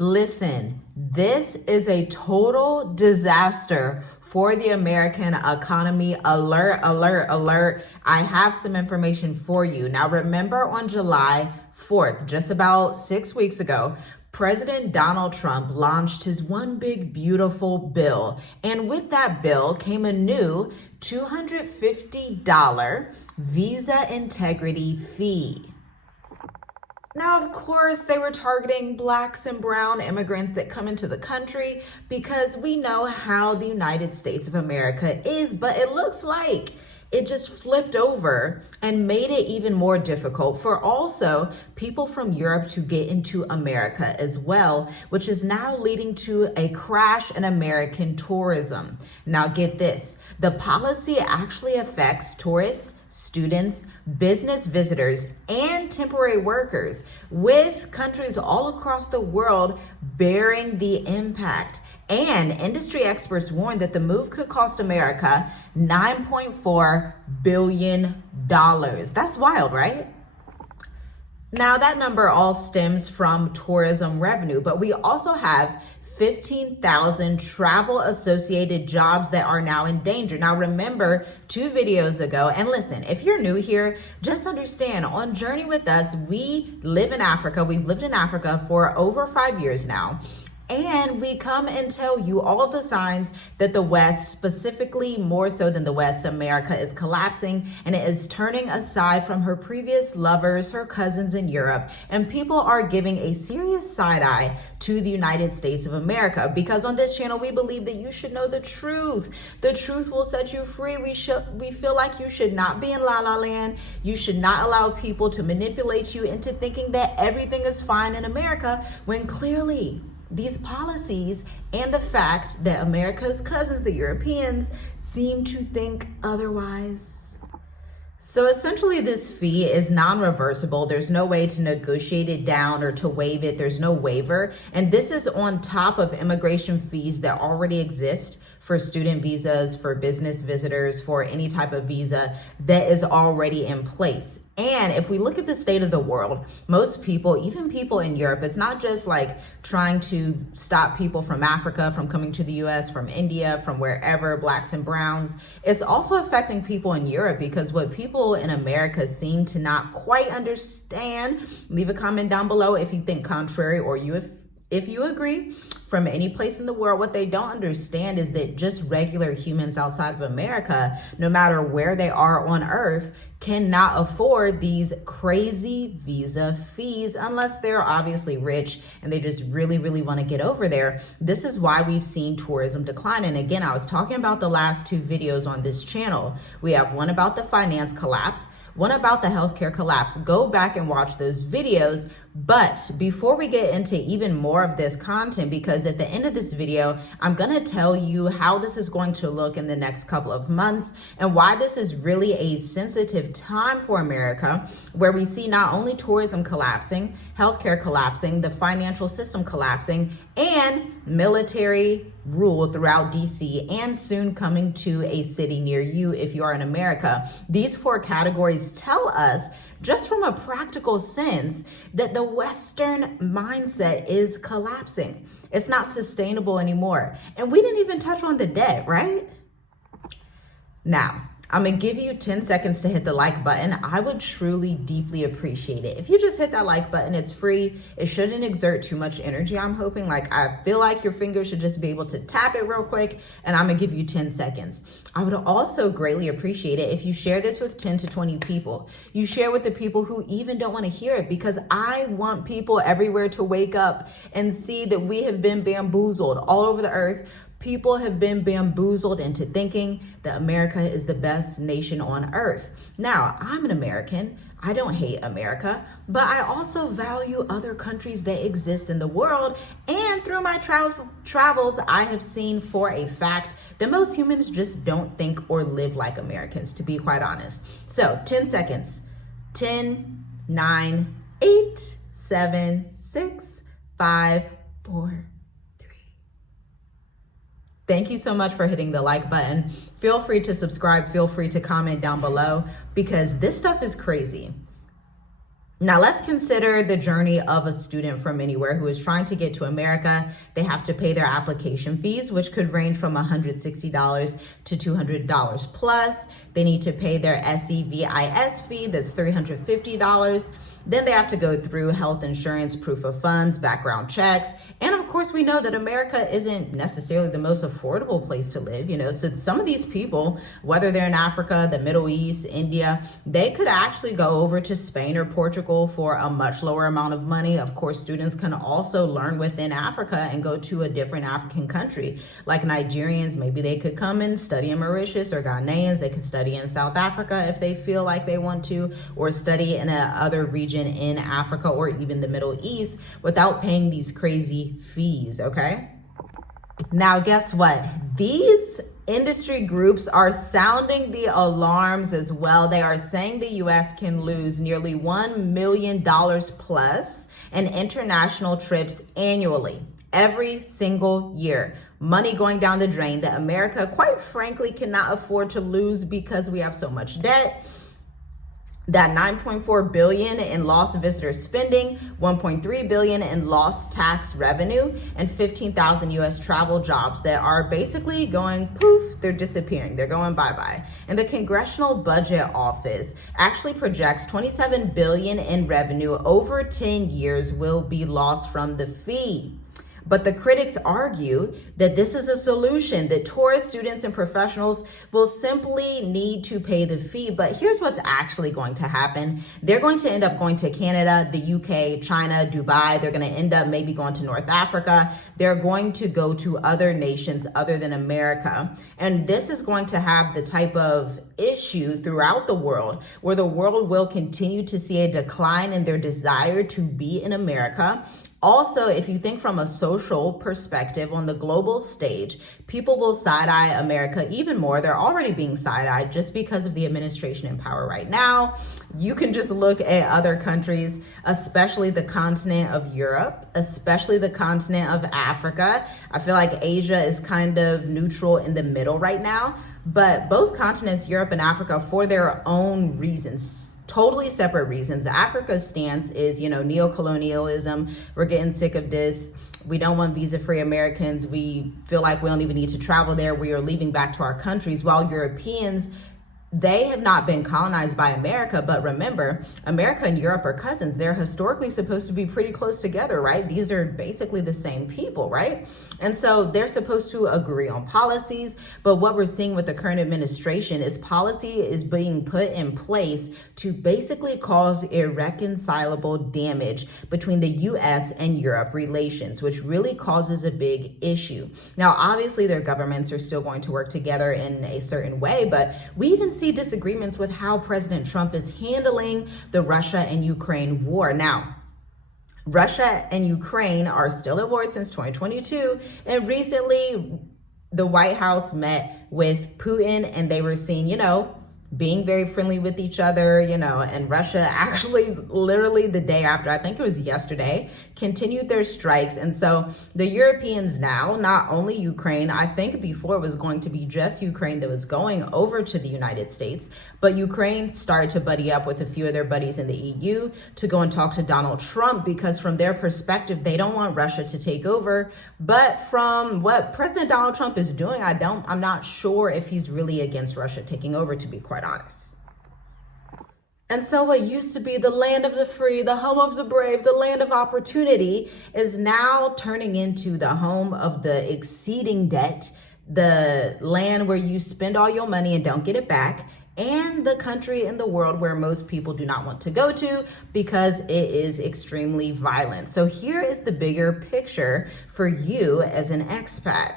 Listen, this is a total disaster for the American economy. Alert, alert, alert. I have some information for you. Now, remember on July 4th, just about 6 weeks ago, President Donald Trump launched his one big beautiful bill. And with that bill came a new $250 visa integrity fee. Now, of course, they were targeting Blacks and brown immigrants that come into the country because we know how the United States of America is, but it looks like it just flipped over and made it even more difficult for also people from Europe to get into America as well, which is now leading to a crash in American tourism. Now, get this, the policy actually affects tourists, students, business visitors, and temporary workers, with countries all across the world bearing the impact. And industry experts warn that the move could cost America $9.4 billion. That's wild, right? Now, that number all stems from tourism revenue, but we also have 15,000 travel associated jobs that are now in danger. Now, remember 2 videos ago, and listen, if you're new here, just understand on Journey with Us, we live in Africa. We've lived in Africa for over 5 years now. And we come and tell you all of the signs that the West, specifically more so than the West, America is collapsing and it is turning aside from her previous lovers, her cousins in Europe. And people are giving a serious side eye to the United States of America, because on this channel, we believe that you should know the truth. The truth will set you free. We feel like you should not be in La La Land. You should not allow people to manipulate you into thinking that everything is fine in America, when clearly these policies and the fact that America's cousins, the Europeans, seem to think otherwise. So essentially, this fee is non-reversible. There's no way to negotiate it down or to waive it. There's no waiver. And this is on top of immigration fees that already exist for student visas, for business visitors, for any type of visa that is already in place. And if we look at the state of the world, most people, even people in Europe, it's not just like trying to stop people from Africa from coming to the US, from India, from wherever, Blacks and browns. It's also affecting people in Europe, because what people in America seem to not quite understand, leave a comment down below if you think contrary, or if you agree, from any place in the world. What they don't understand is that just regular humans outside of America, no matter where they are on earth, cannot afford these crazy visa fees unless they're obviously rich and they just really, really want to get over there. This is why we've seen tourism decline. And again, I was talking about the last 2 videos on this channel. We have one about the finance collapse, one about the healthcare collapse. Go back and watch those videos. But before we get into even more of this content, because at the end of this video, I'm going to tell you how this is going to look in the next couple of months and why this is really a sensitive time for America, where we see not only tourism collapsing, healthcare collapsing, the financial system collapsing, and military rule throughout DC, and soon coming to a city near you if you are in America. These 4 categories tell us, just from a practical sense, that the Western mindset is collapsing. It's not sustainable anymore. And we didn't even touch on the debt, right? Now, I'm gonna give you 10 seconds to hit the like button. I would truly, deeply appreciate it. If you just hit that like button, it's free. It shouldn't exert too much energy, I'm hoping. Like, I feel like your fingers should just be able to tap it real quick, and I'm gonna give you 10 seconds. I would also greatly appreciate it if you share this with 10 to 20 people. You share with the people who even don't wanna hear it, because I want people everywhere to wake up and see that we have been bamboozled all over the earth. People have been bamboozled into thinking that America is the best nation on earth. Now, I'm an American. I don't hate America, but I also value other countries that exist in the world. And through my travels, I have seen for a fact that most humans just don't think or live like Americans, to be quite honest. So 10 seconds. 10, 9, 8, 7, 6, 5, 4, Thank you so much for hitting the like button. Feel free to subscribe. Feel free to comment down below, because this stuff is crazy. Now let's consider the journey of a student from anywhere who is trying to get to America. They have to pay their application fees, which could range from $160 to $200 plus. They need to pay their SEVIS fee, that's $350. Then they have to go through health insurance, proof of funds, background checks. And of course, we know that America isn't necessarily the most affordable place to live, so some of these people, whether they're in Africa, the Middle East, India, they could actually go over to Spain or Portugal for a much lower amount of money. Of course, students can also learn within Africa and go to a different African country. Like Nigerians, maybe they could come and study in Mauritius, or Ghanaians, they could study in South Africa if they feel like they want to, or study in another region in Africa or even the Middle East without paying these crazy fees, okay? Now, guess what? These industry groups are sounding the alarms as well. They are saying the US can lose nearly $1 million plus in international trips annually, every single year. Money going down the drain that America, quite frankly, cannot afford to lose because we have so much debt. That $9.4 billion in lost visitor spending, $1.3 billion in lost tax revenue, and 15,000 US travel jobs that are basically going poof, they're disappearing, they're going bye-bye. And the Congressional Budget Office actually projects $27 billion in revenue over 10 years will be lost from the fee. But the critics argue that this is a solution, that tourists, students, and professionals will simply need to pay the fee. But here's what's actually going to happen. They're going to end up going to Canada, the UK, China, Dubai. They're going to end up maybe going to North Africa. They're going to go to other nations other than America. And this is going to have the type of issue throughout the world where the world will continue to see a decline in their desire to be in America. Also, if you think from a social perspective on the global stage, people will side-eye America even more. They're already being side-eyed just because of the administration in power right now. You can just look at other countries, especially the continent of Europe, especially the continent of Africa. I feel like Asia is kind of neutral in the middle right now, but both continents, Europe and Africa, for their own reasons, totally separate reasons. Africa's stance is, neocolonialism. We're getting sick of this. We don't want visa-free Americans. We feel like we don't even need to travel there. We are leaving back to our countries, while Europeans, they have not been colonized by America, but remember, America and Europe are cousins. They're historically supposed to be pretty close together, right? These are basically the same people, right? And so they're supposed to agree on policies, but what we're seeing with the current administration is policy is being put in place to basically cause irreconcilable damage between the US and Europe relations, which really causes a big issue. Now, obviously, their governments are still going to work together in a certain way, but we even see disagreements with how President Trump is handling the Russia and Ukraine war. Now, Russia and Ukraine are still at war since 2022, and recently the White House met with Putin and they were seen, being very friendly with each other, and Russia actually literally the day after, I think it was yesterday, continued their strikes. And so the Europeans now, not only Ukraine, I think before it was going to be just Ukraine that was going over to the United States, but Ukraine started to buddy up with a few of their buddies in the EU to go and talk to Donald Trump, because from their perspective, they don't want Russia to take over. But from what President Donald Trump is doing, I'm not sure if he's really against Russia taking over, to be quite honest. And so what used to be the land of the free, the home of the brave, the land of opportunity is now turning into the home of the exceeding debt, the land where you spend all your money and don't get it back, and the country in the world where most people do not want to go to because it is extremely violent. So here is the bigger picture for you as an expat.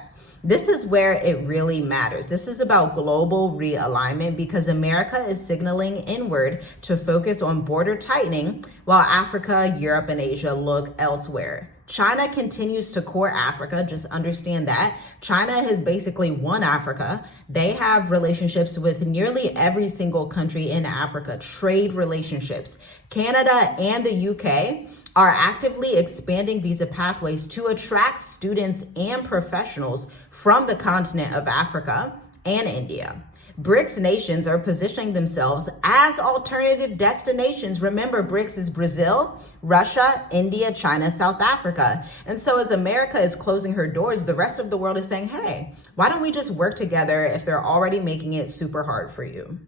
This is where it really matters. This is about global realignment, because America is signaling inward to focus on border tightening while Africa, Europe, and Asia look elsewhere. China continues to core Africa. Just understand that. China has basically won Africa. They have relationships with nearly every single country in Africa, trade relationships. Canada and the UK are actively expanding visa pathways to attract students and professionals from the continent of Africa and India. BRICS nations are positioning themselves as alternative destinations. Remember, BRICS is Brazil, Russia, India, China, South Africa. And so as America is closing her doors, the rest of the world is saying, hey, why don't we just work together if they're already making it super hard for you?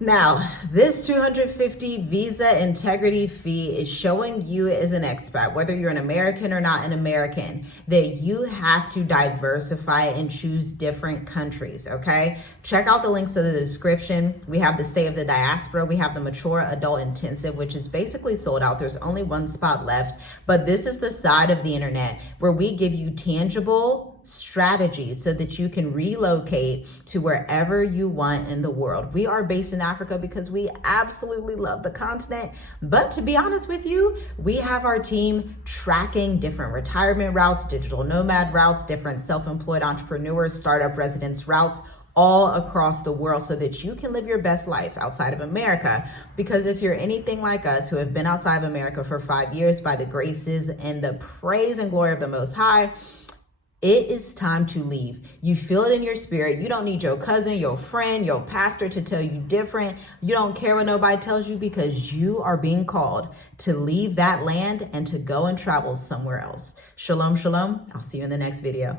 Now, this $250 visa integrity fee is showing you as an expat, whether you're an American or not an American, that you have to diversify and choose different countries, okay? Check out the links in the description. We have the Stay of the Diaspora. We have the Mature Adult Intensive, which is basically sold out. There's only one spot left, but this is the side of the internet where we give you tangible strategies so that you can relocate to wherever you want in the world. We are based in Africa because we absolutely love the continent. But to be honest with you, we have our team tracking different retirement routes, digital nomad routes, different self-employed entrepreneurs, startup residence routes, all across the world so that you can live your best life outside of America. Because if you're anything like us who have been outside of America for 5 years by the graces and the praise and glory of the Most High, it is time to leave. You feel it in your spirit. You don't need your cousin, your friend, your pastor to tell you different. You don't care what nobody tells you because you are being called to leave that land and to go and travel somewhere else. Shalom, shalom. I'll see you in the next video.